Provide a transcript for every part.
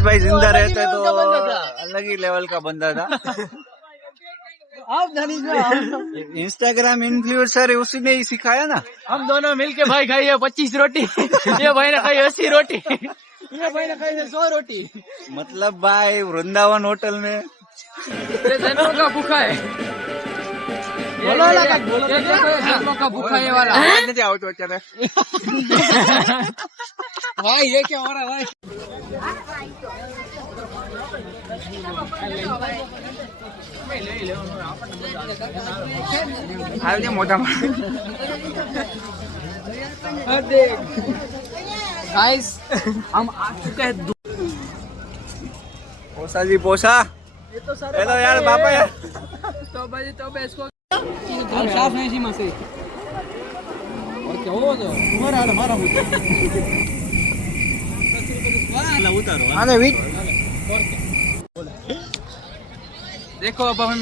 मनीष भाई जिंदा रहते तो अलग ही लेवल का बंदा था। इंस्टाग्राम इन्फ्लुएंसर उसी ने ही सिखाया ना। हम दोनों मिलके भाई खाइए 25 रोटी, ये भाई ने खाई 80 रोटी, ये भाई ने खाई 100 रोटी। मतलब भाई वृंदावन होटल में ये जनों का भूखा है, बोलो लगा जनों का भूखा ये वाला नहीं आओ तो अच्छा भाई। ये क्या हो रहा है भाई? मोटा गाइस हम आ चुके हैं। पोसा जी पोसा, हेलो यार बापा यार। तो भाई तो इसको साफ नहीं सीमा से और क्या हो तो हमारा उतारो। अरे वेट देखो अब हम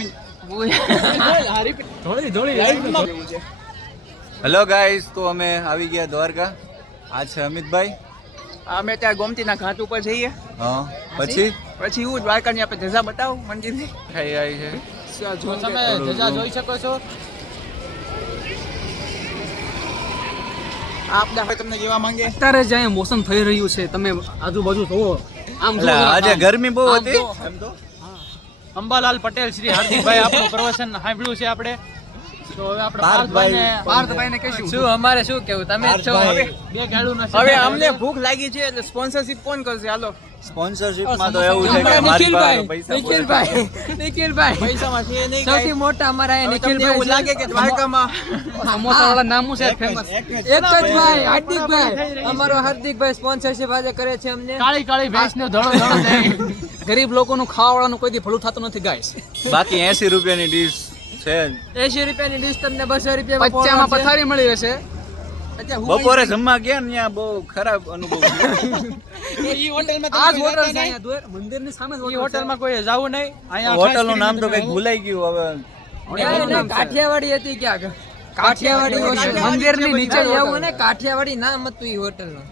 હેલો ગાઈસ, તો અમે આવી ગયા દ્વારકા. આ છે અમિતભાઈ. અમે ત્યાં ગોમતીના ઘાટ ઉપર જઈએ. હા, પછી હું દ્વારકાની આપણે ધજા બતાવું મંદિરની. ખાઈ આવી છે. તમે ધજા જોઈ શકો છો. આપના ભાઈ તમને કેવા માંગે? અત્યારે જ અહીંયા મોસમ થઈ રહ્યું છે, તમે આજુબાજુ જોવો. આમ જો આજે ગરમી બહુ હતી. એમ તો અંબાલાલ પટેલ શ્રી હાર્દિકભાઈ આપણું પ્રવચન સાંભળ્યું છે આપણે. તો હવે આપણે પાર્થભાઈને કહીશું શું અમારે શું કેવું. તમે છો હવે બે ગાડું નથી. હવે અમને ભૂખ લાગી છે એટલે સ્પોન્સરશિપ કોણ કરશે? હાલો સ્પોન્સરશિપ માં તો એવું છે કે મારી પાસે પૈસા નિખિલભાઈ પૈસામાં છે નહીં. સૌથી મોટા અમારા નિખિલભાઈ. એવું લાગે કે દ્વારકામાં સમોસા વાળા નામ છે ફેમસ. એક જ ભાઈ હાર્દિકભાઈ, અમારો હાર્દિકભાઈ સ્પોન્સરશિપ આજે કરે છે અમને. કાળી કાળી ભેંસનો ધડો ધડો દે. ગરીબ લોકોનું ખાવાવાળાનું કોઈ દી ભલું થતું નથી ગાઈસ. બાકી 80 રૂપિયાની ડીશ છે. 80 રૂપિયાની ડીશ તમને 200 રૂપિયા પચ્ચામાં પથારી મળી રહેશે. બપોરે જમવા ગયા ને ત્યાં બહુ ખરાબ અનુભવ થયો. ઈ હોટલમાં આ હોટલ છે અહીંયા દોર મંદિરની સામે જ હોટલમાં કોઈ જાવું નહીં. અહીંયા હોટલનું નામ તો કઈક ભૂલાઈ ગયું હવે. કાઠિયાવાડી હતી ક્યાંક. કાઠિયાવાડી મંદિરની નીચે એવું ને કાઠિયાવાડી નામ હતું ઈ હોટલનું.